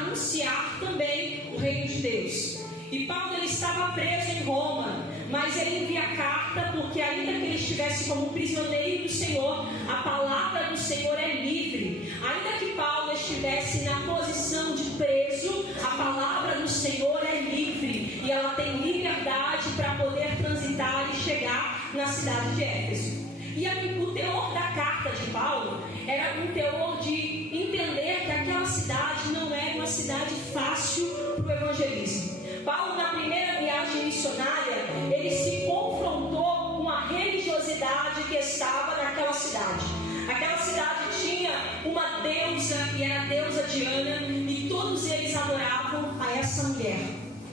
anunciar também o reino de Deus. E Paulo, ele estava preso em Roma, mas ele envia carta porque, ainda que ele estivesse como prisioneiro do Senhor, a palavra do Senhor é livre. Ainda que Paulo estivesse na posição de preso, a palavra do Senhor é livre, e ela tem liberdade para poder transitar e chegar na cidade de Éfeso. E o teor da carta de Paulo era um teor de entender que aquela cidade não era uma cidade fácil para o evangelismo. Paulo, na primeira viagem missionária, ele se confrontou com a religiosidade que estava naquela cidade. Aquela cidade tinha uma deusa, e era a deusa Diana, e todos eles adoravam a essa mulher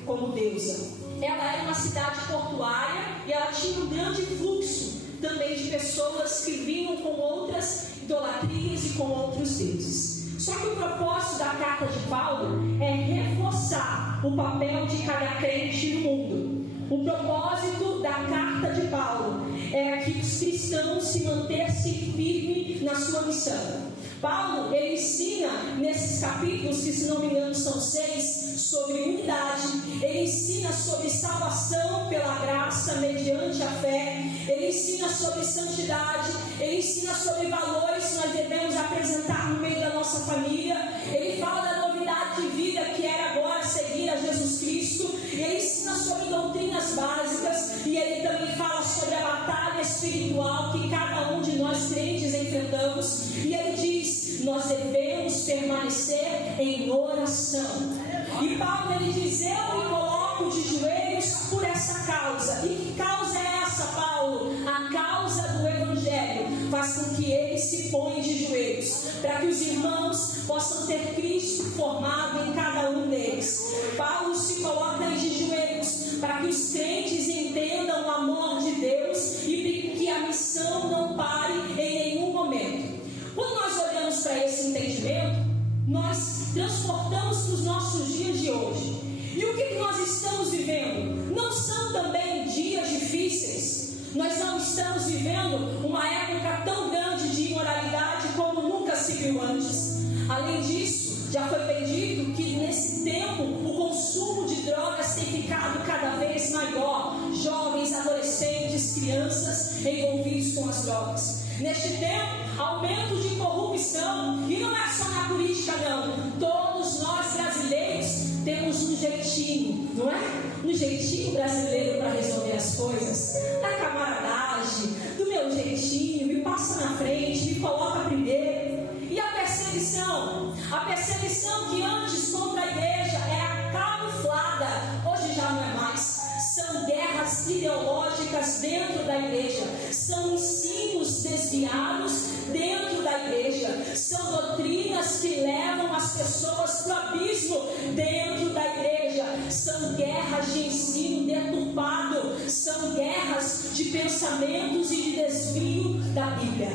como deusa. Ela era uma cidade portuária e ela tinha um grande fluxo também de pessoas que vinham com outras idolatrias e com outros deuses. Só que o propósito da carta de Paulo é reforçar o papel de cada crente no mundo. O propósito da carta de Paulo era que os cristãos se mantessem firmes na sua missão. Paulo, ele ensina nesses capítulos, que se não me engano são 6, sobre unidade. Ele ensina sobre salvação pela graça mediante a fé. Ele ensina sobre santidade. Ele ensina sobre valores que nós devemos apresentar no meio da nossa família. Ele fala da novidade de vida que era agora seguir a Jesus Cristo. Ele ensina sobre doutrinas básicas. E ele também fala sobre a batalha espiritual que cada um de nós crentes enfrentamos. E ele diz: nós devemos permanecer em oração. E Paulo, ele diz: eu me coloco de joelhos por essa causa. E que causa é essa, Paulo? A causa do Evangelho faz com que ele se ponha de joelhos, para que os irmãos possam ter Cristo formado em cada um deles. Paulo se coloca de joelhos para que os crentes entendam o amor de Deus e que a missão não pare em nenhum momento. Quando nós olhamos para esse entendimento, nós transportamos para os nossos dias de hoje. E o que nós estamos vivendo? Não são também dias difíceis? Nós não estamos vivendo uma época tão grande de imoralidade como nunca se viu antes. Além disso, já foi bem dito que nesse tempo o consumo de drogas tem ficado cada vez maior. Jovens, adolescentes, crianças envolvidos com as drogas. Neste tempo, aumento de corrupção. E não é só na política, não. Todos nós brasileiros temos um jeitinho, não é? Um jeitinho brasileiro para resolver as coisas. Da camaradagem, do meu jeitinho, me passa na frente, me coloca primeiro. E a perseguição? A perseguição que antes contra a igreja era camuflada, hoje já não é mais. São guerras ideológicas dentro da igreja. São ensinos desviados dentro da igreja. São doutrinas que levam as pessoas para o abismo dentro da igreja. São guerras de ensino deturpado. São guerras de pensamentos e de desvio da Bíblia.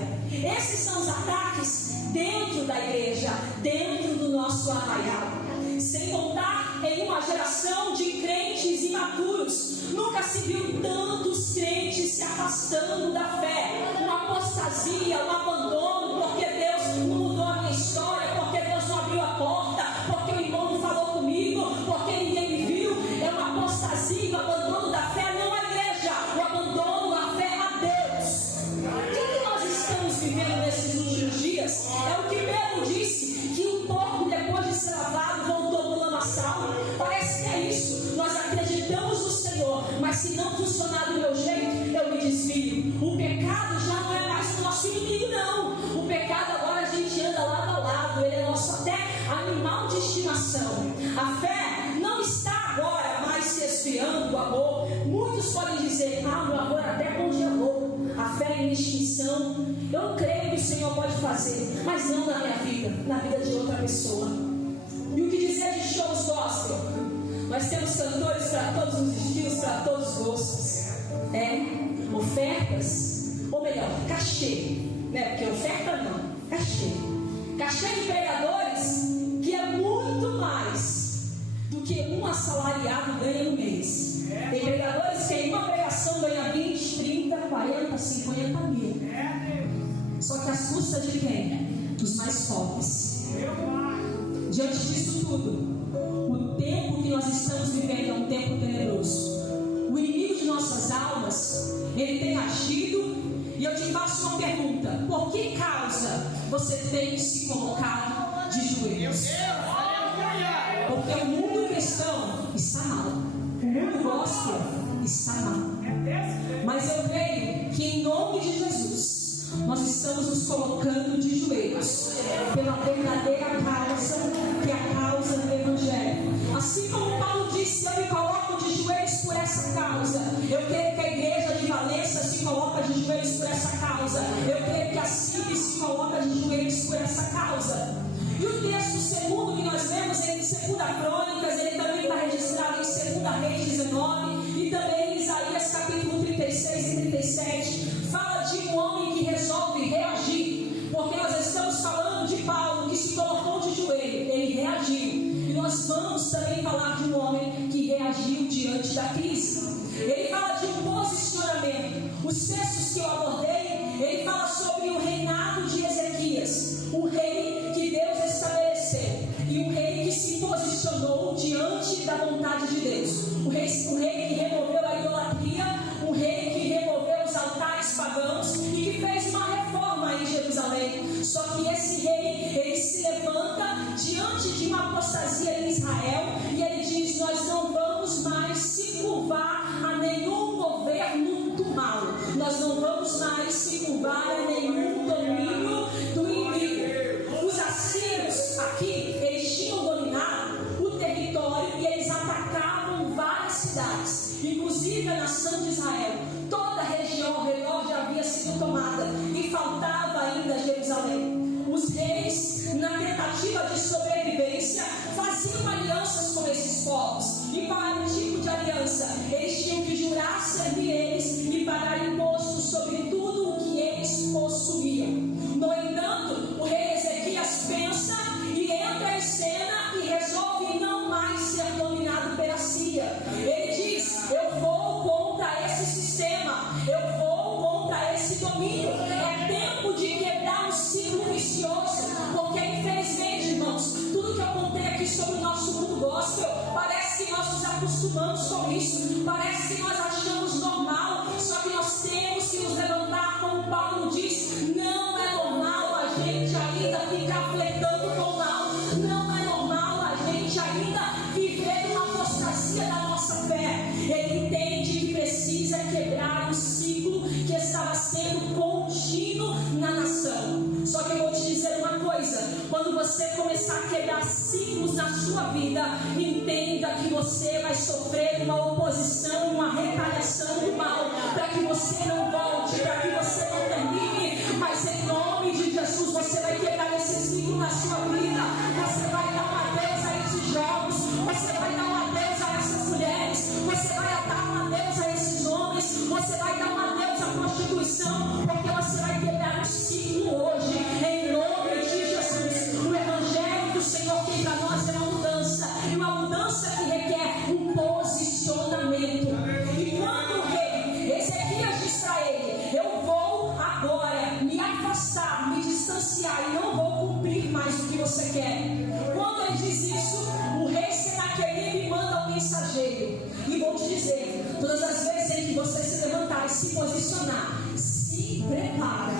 Esses são os ataques dentro da igreja, dentro do nosso arraial. Sem contar em uma geração de crentes imaturos. Nunca se viu tantos crentes se afastando da fé. Uma apostasia, um abandono, porque Deus não mudou a minha história, porque Deus não abriu a porta, porque o irmão não falou comigo, porque ninguém me viu. É uma apostasia, um abandono da fé, não a igreja, o abandono da fé a Deus. O que nós estamos vivendo nesses últimos dias? É o que Pedro disse, que o porco, depois de ser lavado, voltou no lamaçal. Parece que é isso. Nós acreditamos no Senhor, mas se não funcionar do meu jeito, eu me desvio. O pecado já não é mais o nosso inimigo, não. O pecado agora a gente anda lado a lado. Ele é nosso até animal de estimação. A fé não está agora mais se esfriando, o amor. Muitos podem dizer: meu amor até congelou. A fé é em extinção. Eu creio que o Senhor pode fazer, mas não na minha vida, na vida de outra pessoa. E o que dizer de shows gospel? Nós temos cantores para todos os estilos, para todos os gostos. Ofertas, ou melhor, cachê, né? Porque oferta não, cachê. Cachê de pregadores que é muito mais do que um assalariado ganha no mês. Tem pregadores que em uma pregação ganha 20, 30, 40, 50 mil. Só que às custas de quem? Dos mais pobres. Diante disso tudo, o tempo que nós estamos vivendo é um tempo tenebroso. O inimigo de nossas almas, ele tem agido, e eu te faço uma pergunta: por que causa você tem se colocado de joelhos? Porque o mundo cristão está mal, o mundo gospel está mal. Mas eu creio que em nome de Jesus nós estamos nos colocando de joelhos pela verdadeira causa, que é a causa do Evangelho. Assim como Paulo disse: eu me coloco de joelhos por essa causa. Eu creio que a igreja de Valença se coloca de joelhos por essa causa. Eu creio que a CIB se coloca de joelhos por essa causa. E o texto segundo que nós vemos em 2 Crônicas, ele também está registrado em 2 Reis 19 e também em Isaías capítulo 36 e 37. Fala de um homem que resolve reagir, porque nós estamos falando de Paulo que se colocou de joelho, ele reagiu. E nós vamos também falar de um homem que reagiu diante da crise. Ele fala de um posicionamento. Os textos que eu abordei, ele fala sobre o reinado de Ezequias, o rei que Deus estabeleceu, e um rei que se posicionou diante da vontade de Deus. O rei que removeu a idolatria, um rei que removeu os altares pagãos e que fez uma reforma em Jerusalém. Só que esse rei, ele se levanta diante de uma apostasia em Israel e ele diz: nós não vamos mais se curvar a nenhum governo do mal, nós não vamos mais se curvar a nenhum domínio do inimigo. Os assírios aqui, eles tinham dominado o território e eles atacavam várias cidades, inclusive a nação de Israel. Toda a região ao redor já havia sido tomada e faltava ainda Jerusalém. Os reis, na tentativa de sobrevivência, faziam alianças com esses povos. E para o tipo de aliança, eles tinham que jurar servir eles e pagar imposto sobre tudo o que eles possuíam. No entanto, o rei Ezequias pensa e entra em cena e resolve não mais ser dominado pela Síria. Ele diz: eu vou contra esse sistema, eu vou contra esse domínio. É tempo de quebrar um ciclo vicioso, porque infelizmente, irmãos, tudo que eu contei aqui sobre o nosso mundo gospel, parece que nós nos acostumamos com isso, parece que nós achamos normal. Só que nós temos que nos levantar, como Paulo diz: não é normal a gente ainda ficar flertando com o mal, não é normal a gente ainda viver uma apostasia da nossa fé. Ele entende que precisa quebrar o ciclo que estava sendo contínuo na nação. Só que eu vou te dizer uma coisa: quando você começar a quebrar ciclos na sua vida, entenda que você vai sofrer uma oposição, uma retaliação do mal, para que você não volte, para que você não termine. Mas em nome de Jesus, você vai quebrar esse ciclo na sua vida. Você vai dar um adeus a esses jogos, você vai dar um adeus a essas mulheres, você vai dar um adeus a esses homens, você vai dar um adeus à prostituição, porque você vai quebrar o ciclo hoje, em nome de Jesus. O Evangelho do Senhor tem para nós é uma mudança, e uma mudança que requer um posicionamento. E quando o rei Ezequias diz para ele: eu vou agora me afastar, me distanciar, e não vou cumprir mais o que você quer. Quando ele diz isso, o rei Senaqueribe manda um mensageiro. E vou te dizer, todas as vezes em que você se levantar e se posicionar, se prepara,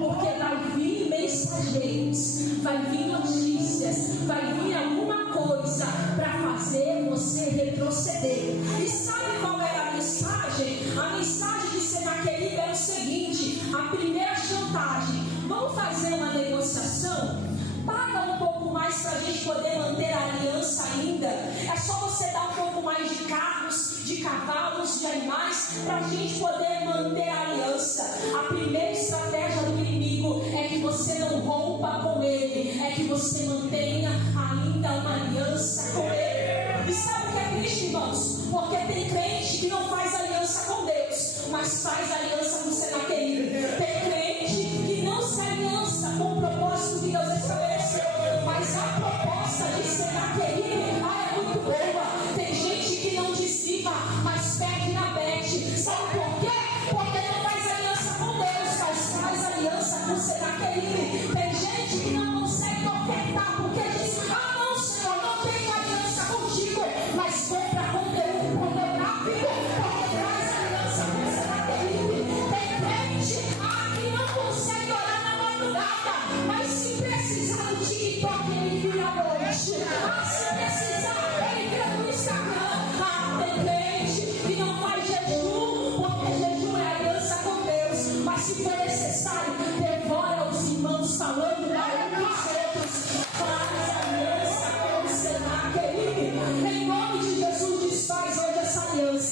porque vai vir mensageiros, vai vir notícias, vai vir alguma coisa para fazer você retroceder. E sabe qual era a mensagem? A mensagem de Senaqueribe era o seguinte: a primeira chantagem: vamos fazer uma negociação? Paga um pouco mais para a gente poder manter a aliança ainda. É só você dar um pouco mais de carros, de cavalos, de animais, para a gente poder manter a aliança. A primeira estratégia do inimigo é que você não rompa com ele, é que você mantenha ainda uma aliança com ele. E sabe o que é triste, irmãos? Porque tem crente que não faz aliança com Deus, mas faz aliança com Senaqueribe. Tem crente que não se aliança com o propósito que Deus estabeleceu, mas a proposta de Senaqueribe é muito boa. Tem gente que não dizima, mas perde na bete. Sabe por quê? Porque não faz aliança com Deus, mas faz aliança com Senaqueribe. Tem gente que não consegue ofertar porque diz: ah não, Senhor, não tem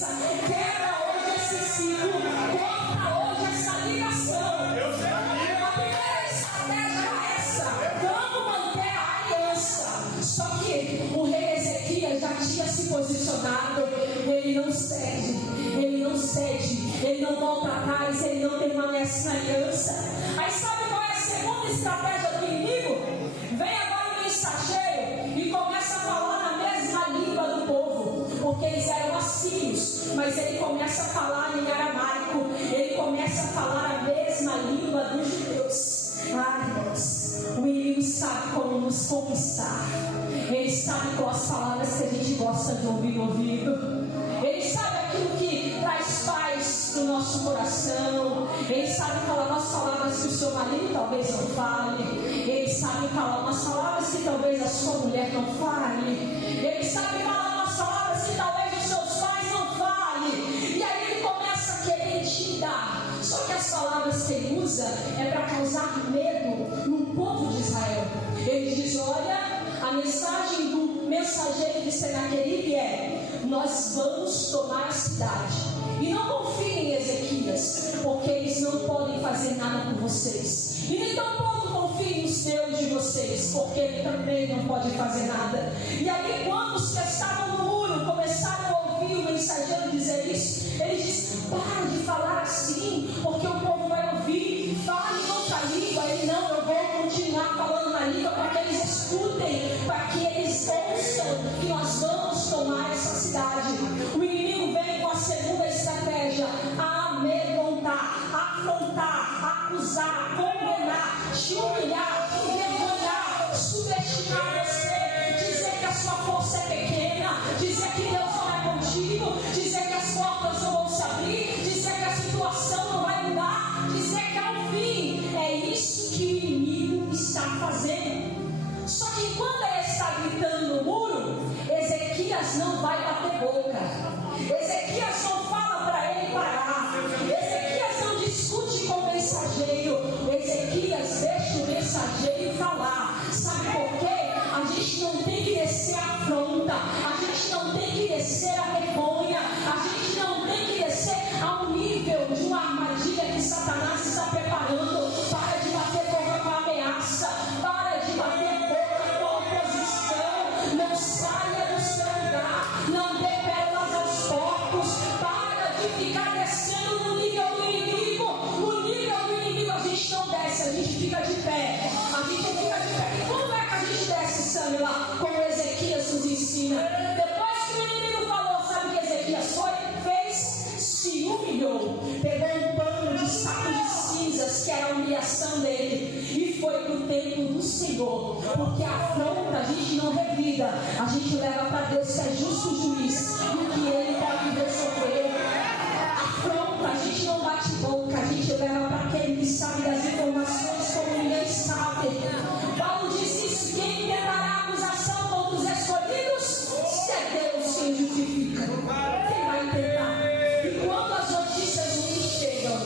aliança. Quebra hoje esse ciclo, corta hoje essa ligação. A primeira estratégia é essa: vamos manter a aliança. Só que o rei Ezequias já tinha se posicionado. Ele não cede, ele não volta atrás, ele não permanece na aliança. Aí sabe qual é a segunda estratégia do inimigo? Vem agora o mensageiro e começa a falar na mesma língua do povo, porque eles eram assírios, mas ele começa a falar em aramaico, ele começa a falar a mesma língua dos judeus. Irmãos, o inimigo sabe como nos conquistar. Ele sabe quais palavras que a gente gosta de ouvir no ouvido. Ele sabe aquilo que traz paz no nosso coração. Ele sabe falar umas palavras que o seu marido talvez não fale. Ele sabe falar umas palavras que talvez a sua mulher não fale. Ele sabe falar umas palavras que talvez os seus pais não falem. E aí ele começa a querer intimidar. Só que as palavras que ele usa é para causar medo no povo de Israel. Ele diz: olha, a mensagem do mensageiro de Senaqueribe é: nós vamos tomar a cidade. E não confiem em Ezequias, porque eles não podem fazer nada por vocês. E nem tampouco confiem nos Deus de vocês, porque ele também não pode fazer nada. E aí, quando os que estavam no muro começaram a ouvir o mensageiro dizer isso, ele diz: para de falar assim, porque o povo vai ouvir. Fale em outra língua. Ele: não, eu vou continuar falando na língua para que eles escutem, para que eles ouçam que nós vamos tomar essa cidade. O inimigo vem com a segunda estratégia: amedrontar, afrontar, acusar, condenar, te humilhar, envergonhar, subestimar você, dizer que a sua força é pequena, dizer que Deus não é contigo, dizer que as portas não vão se abrir, dizer que a situação não vai mudar, dizer que é o fim. É isso que o inimigo está fazendo. Só que quando ele está gritando no muro, Ezequias não vai bater boca. Ezequias não fala para ele parar. Ezequias não discute com o mensageiro. Ezequias deixa o mensageiro falar. Sabe por quê? A gente não tem que descer a afronta. A gente não tem que descer a vergonha. A gente não tem que descer ao nível de uma armadilha que Satanás está preparando. Para de bater boca com a ameaça. Para de bater boca com a oposição. Não saia do seu lugar. Não dê pérolas aos porcos. Para de ficar descendo no nível do inimigo. No nível do inimigo a gente não desce, a gente fica de pé. A gente fica de pé. E como é que a gente desce, Samila? Como Ezequias nos ensina. Depois que o inimigo falou, sabe o que Ezequias fez? Se humilhou. Pegou um pano de saco de cinzas, que era a humilhação dele, e foi para o templo do Senhor. Porque a afronta a gente não revida, a gente leva para Deus, que é justo juiz, e que ele pode resolver. Afronta a gente não bate boca, a gente leva para aquele que sabe das informações como ninguém sabe. Paulo diz isso: quem tentará acusação contra os escolhidos? Se é Deus quem justifica, quem vai tentar? E quando as notícias ruins chegam,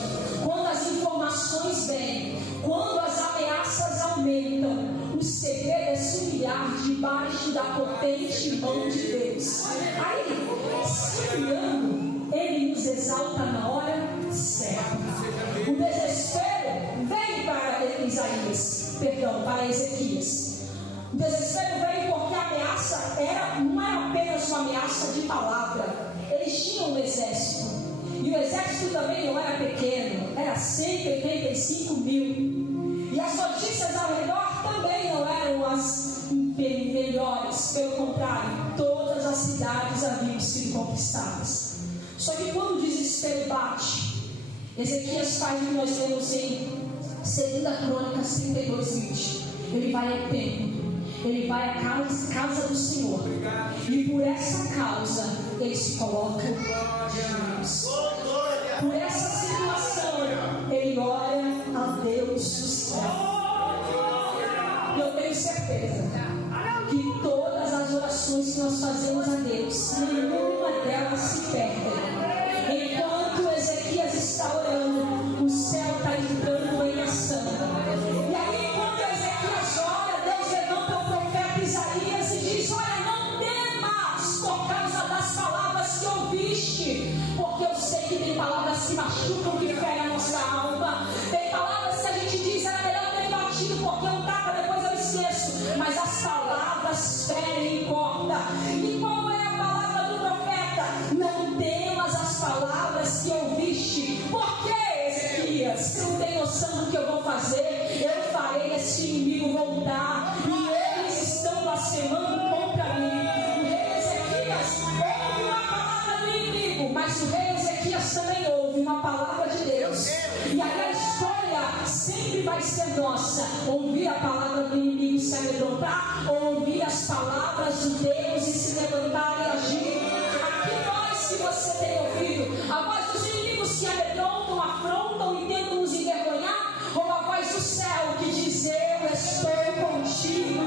quando as informações vêm, quando as ameaças aumentam, o segredo é se humilhar debaixo da potente mão de Deus. Aí, se humilhando, ele nos exalta na hora certa. O desespero veio para para Ezequias. O desespero veio porque a ameaça não era apenas uma ameaça de palavra. Eles tinham um exército. E o exército também não era pequeno. Era 185 mil. E as notícias ao redor também não eram as melhores. Pelo contrário, todas as cidades haviam sido conquistadas. Só que quando o desespero bate, Ezequias faz o que nós lemos em 2 Crônicas 32:20. Ele vai ao templo, ele vai à casa do Senhor, e por essa causa ele se coloca diante. Por essa situação ele ora a Deus do céu. E eu tenho certeza que todas as orações que nós fazemos a Deus, nenhuma delas se perdem. Enquanto Ezequias está orando, o céu está entrando em ação. E aí, quando Ezequias ora, Deus levanta o profeta Isaías e diz: olha, não temas por causa das palavras que ouviste. mente, porque eu sei que tem palavras que machucam, que ferem a nossa alma. Tem palavras que a gente diz, era melhor ter batido, porque um tapa depois eu esqueço. Mas as palavras ferem e cortam. E qual é a palavra do profeta? Não temas as palavras que ouviste. Por que, Ezequias? Você não tem noção do que eu vou fazer? Eu farei esse inimigo voltar, e eles estão blasfemando contra mim. O rei Ezequias ouve uma palavra do inimigo, mas o rei Ezequias também ouve uma palavra de Deus. E aí a escolha sempre vai ser nossa: ouvir a palavra do inimigo e se amedrontar, ou ouvir as palavras de Deus e se levantar e agir. A que voz que você tem ouvido? A voz dos inimigos que amedrontam, afrontam e tentam nos envergonhar? Ou a voz do céu que diz: eu estou contigo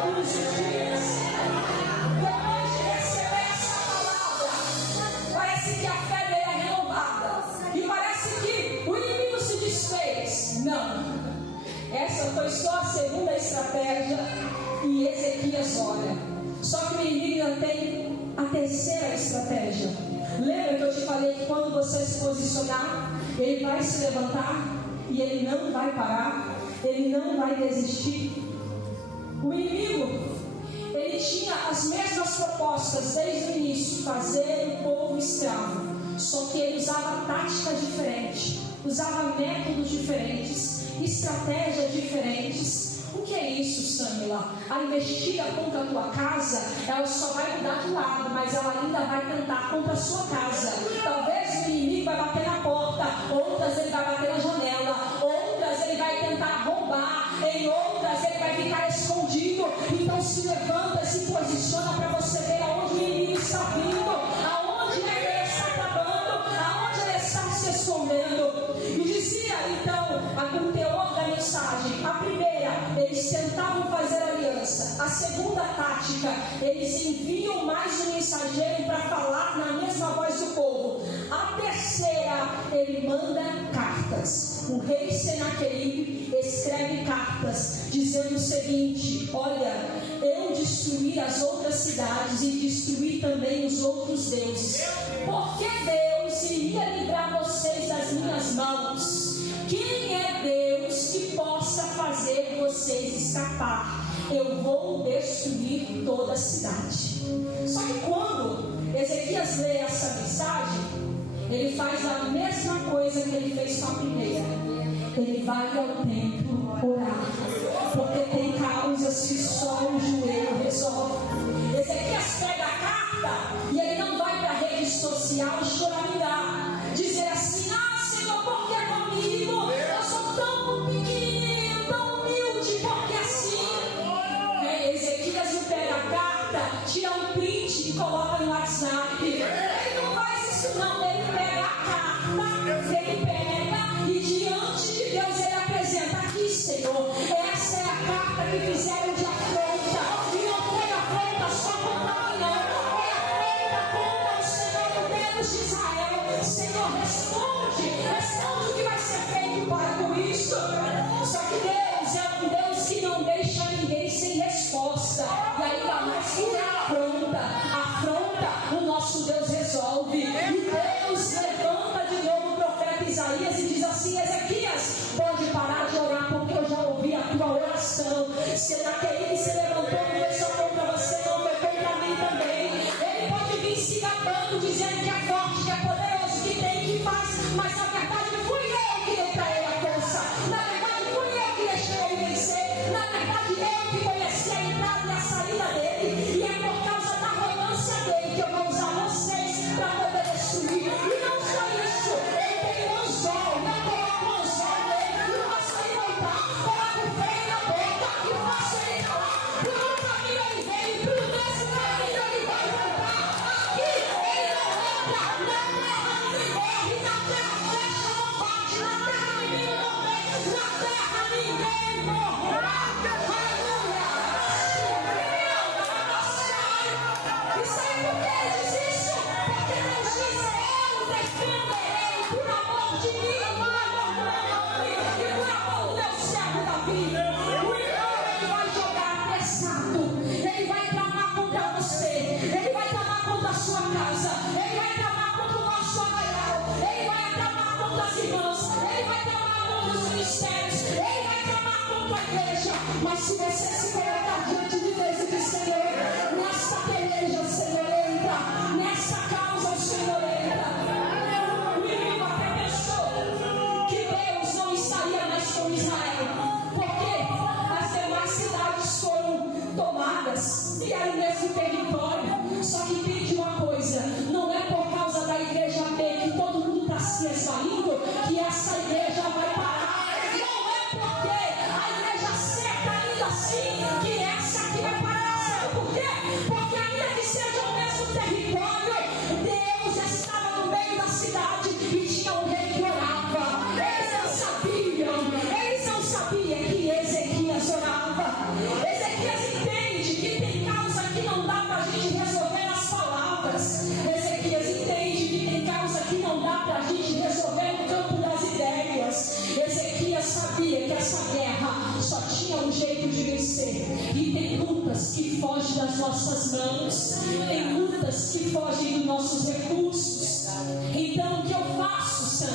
todos os dias? Depois de receber essa palavra, parece que a fé dele é renovada, e parece que o inimigo se desfez. Não, essa foi só a segunda estratégia, e Ezequias olha. Só que o inimigo ainda tem a terceira estratégia. Lembra que eu te falei que quando você se posicionar, ele vai se levantar e ele não vai parar, ele não vai desistir. O inimigo, ele tinha as mesmas propostas desde o início: fazer o povo escravo. Só que ele usava táticas diferentes, usava métodos diferentes, estratégias diferentes. O que é isso, Samila? A investida contra a tua casa, ela só vai mudar de lado, mas ela ainda vai tentar contra a sua casa. Talvez o inimigo vai bater na porta, outras ele vai bater na janela, outras ele vai tentar roubar, em outras ele vai ficar escondido. Então se levanta, se posiciona para você ver aonde o inimigo está vindo, aonde ele está travando, aonde ele está se escondendo. E dizia então, o teor da mensagem: a primeira, eles tentavam fazer aliança. A segunda tática, eles enviam mais um mensageiro para falar na mesma voz do povo. A terceira, ele manda cartas. O rei Senaqueribe escreve cartas dizendo o seguinte: olha, eu destruí as outras cidades e destruí também os outros deuses, porque Deus iria livrar vocês das minhas mãos. Quem é Deus que possa fazer vocês escapar? Eu vou destruir toda a cidade. Só que quando Ezequias lê essa mensagem, ele faz a mesma coisa que ele fez com a primeira. Ele vai ao templo orar, porque tem causas que só o joelho resolve. Ezequias pega a carta e ele não vai para a rede social choramingar, dizer assim: ah, Senhor, por que comigo? Eu sou tão pequenininho, tão humilde, porque assim? Ezequias não pega a carta, tira um print e coloca no WhatsApp. Ele não faz isso não, ele pega a carta, ele pega e diante de Deus ele apresenta: aqui, Senhor, essa é a carta que fizeram de afronta, e não foi afronta só contra mim, não, é afronta contra o Senhor, o Deus de Israel. Senhor, responde o que vai ser feito para com isso. Só que Deus é um Deus que não deixa ninguém sem resposta, e ainda mais que afronta, o nosso Deus resolve. E Deus levanta de novo o profeta Isaías e diz assim: Ezequias, pode parar de orar, porque eu já ouvi a tua oração. Senaqueribe se levantou, não foi só contra você, não, foi contra mim também. Ele pode vir se gabando, dizendo que é forte, que é poderoso, que tem, que faz, mas na verdade fui eu que dei para ele a força. Na verdade fui eu que deixei ele vencer. Na verdade eu que conheci a entrada e a saída dele, e é por causa da arrogância dele que eu vou usar vocês para poder destruir. E não só isso, ele tem um anzol, eu coloco um anzol nele, não faço ele voltar, coloco o freio na boca e faço ele calar. Por um caminho ele veio, pelo mesmo caminho ele vai voltar. Aqui ele não entra, na terra ninguém morre, na terra flecha não bate, na terra ninguém morre, na terra ninguém morrerá. Aleluia! E sabe por que ele diz isso? Porque Deus diz: eu defenderei por amor de mim, por amor do meu nome e por amor do meu servo Davi. O irmão, ele vai jogar pesado, ele vai tramar contra você, ele vai tramar contra a sua casa, ele vai tramar contra o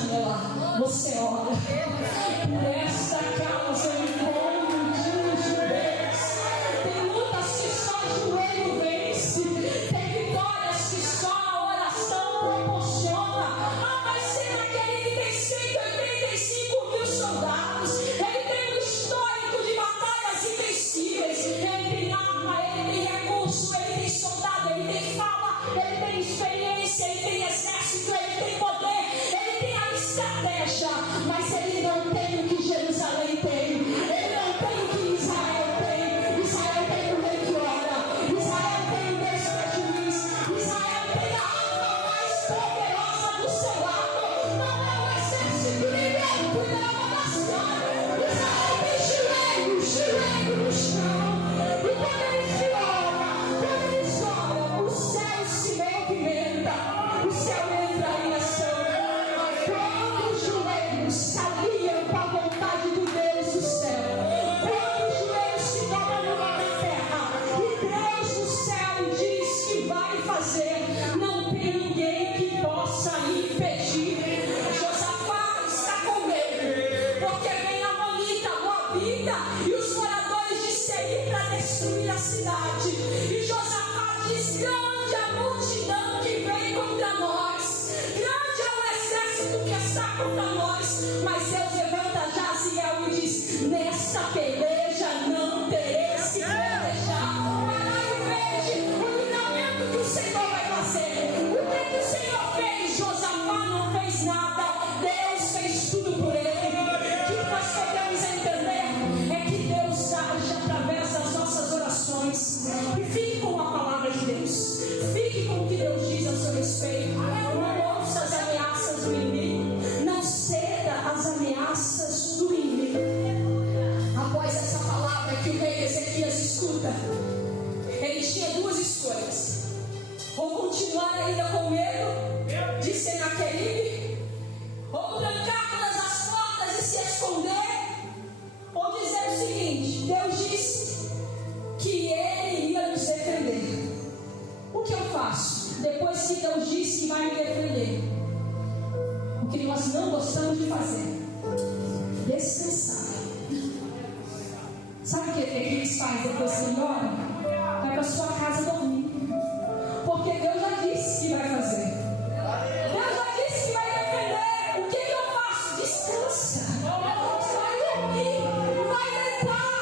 janelar, você ora por esta causa em nome de joelhos. Tem lutas que só joelho vence, tem vitórias que só a oração proporciona. Mas será que ele tem 185 mil soldados? Ele tem um histórico de batalhas invencíveis. Ele tem arma, ele tem recurso, ele tem soldado, ele tem fala, ele tem experiência, ele tem exército, ele tem poder, ele tem a estratégia, mas ele não tem o que Jerusalém tem, ele não tem o que Israel tem. Israel tem o rei que ora, Israel tem o Deus que é juiz, Israel tem a arma mais poderosa do seu lado. Não é o exército inimigo que leva a nação. Israel tem joelho no chão, e quando eles oram, o céu se movimenta, o céu entra em ação. Quando os joelhos se alinham com a vontade do Deus do céu, quando os joelhos se dobram na terra, e Deus do céu diz que vai fazer, não tem ninguém que possa impedir. Josafá está com medo, porque vem a Amonita, Moabita e os moradores de Seir para destruir a cidade. E Josafá diz: grande a multidão que vem contra nós, grande é o exército que está contra nós. Mas Deus levanta Jaziel e diz: nesta peleja não tereis que pelejar. Parai e veja o livramento que o Senhor vai fazer. O que o Senhor fez, Josafá não fez nada, Deus fez tudo por ele. O que nós podemos entender é que Deus age através das nossas orações. E fique com a palavra de Deus, fique com o que Deus diz a seu respeito. Não ouça as ameaças do inimigo, não ceda às ameaças do inimigo. Após essa palavra que o rei Ezequias escuta, ele tinha duas escolhas: ou continuar ainda com medo de Senaqueribe, ou trancar todas as portas e se esconder, ou dizer o seguinte: Deus disse que ele iria nos defender. O que eu faço depois que Deus disse que vai me defender? O que nós não gostamos de fazer: descansar. Sabe o que eles fazem depois que ele ora? Vai para sua casa dormir, porque Deus já disse que vai fazer, Deus já disse que vai defender. O que eu faço? Descansa, vai dormir, vai deitar,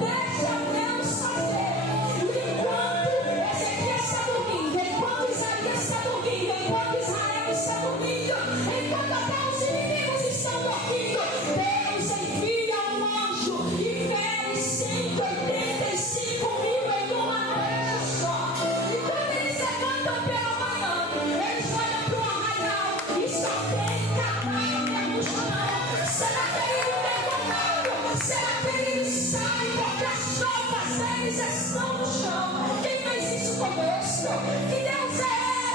deixa Deus fazer. E enquanto Ezequias está dormindo, enquanto Isaías está dormindo, enquanto Israel está dormindo, enquanto até os inimigos estão dormindo, Deus envia um anjo e fere 185 mil em uma noite só. E quando eles levantam pela manhã, eles olham para o arraial e só tem cadáver no chão. Será que ele não é derrotado? Será que ele sai porque as roupas deles estão no chão? Quem fez isso conosco? Que Deus é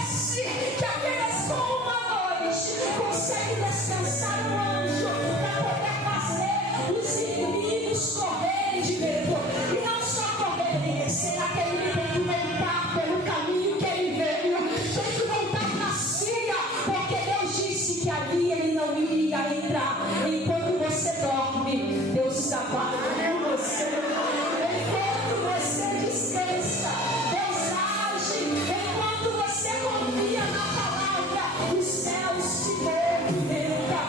esse que apenas com uma noite consegue descansar no anjo para poder fazer os inimigos correrem de medo? E não só correrem, será que ele tem que voltar pelo caminho que ele veio? Tem que voltar na Síria, porque Deus disse que ali ele não iria entrar. Enquanto você dorme, Deus trabalha com você. Enquanto você descansa, Deus age. Enquanto você confia na palavra, os céus se movimentam.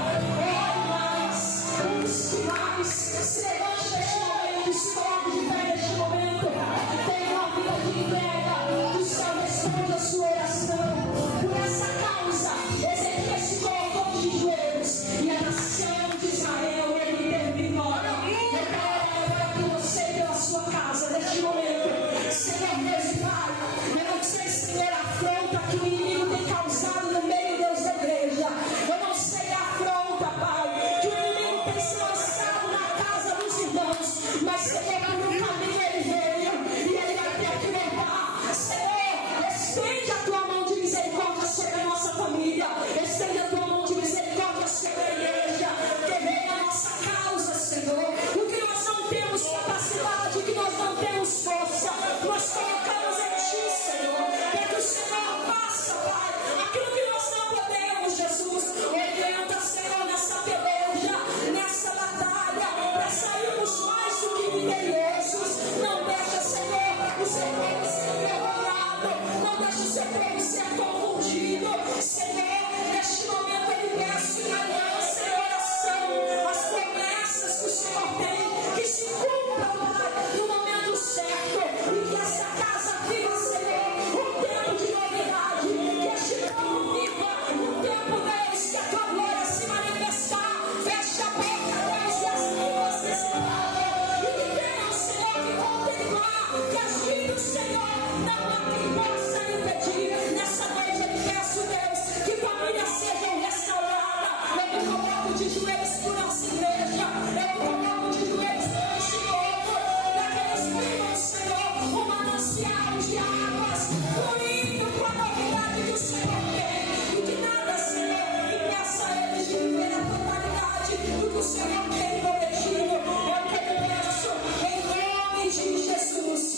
Uns que mais se levante neste momento, se coloque de pé neste momento. Tenha uma vida de entrega, o céu responde a sua oração. Por essa causa, Ezequias se colocou de joelhos e a nação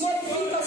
glorifica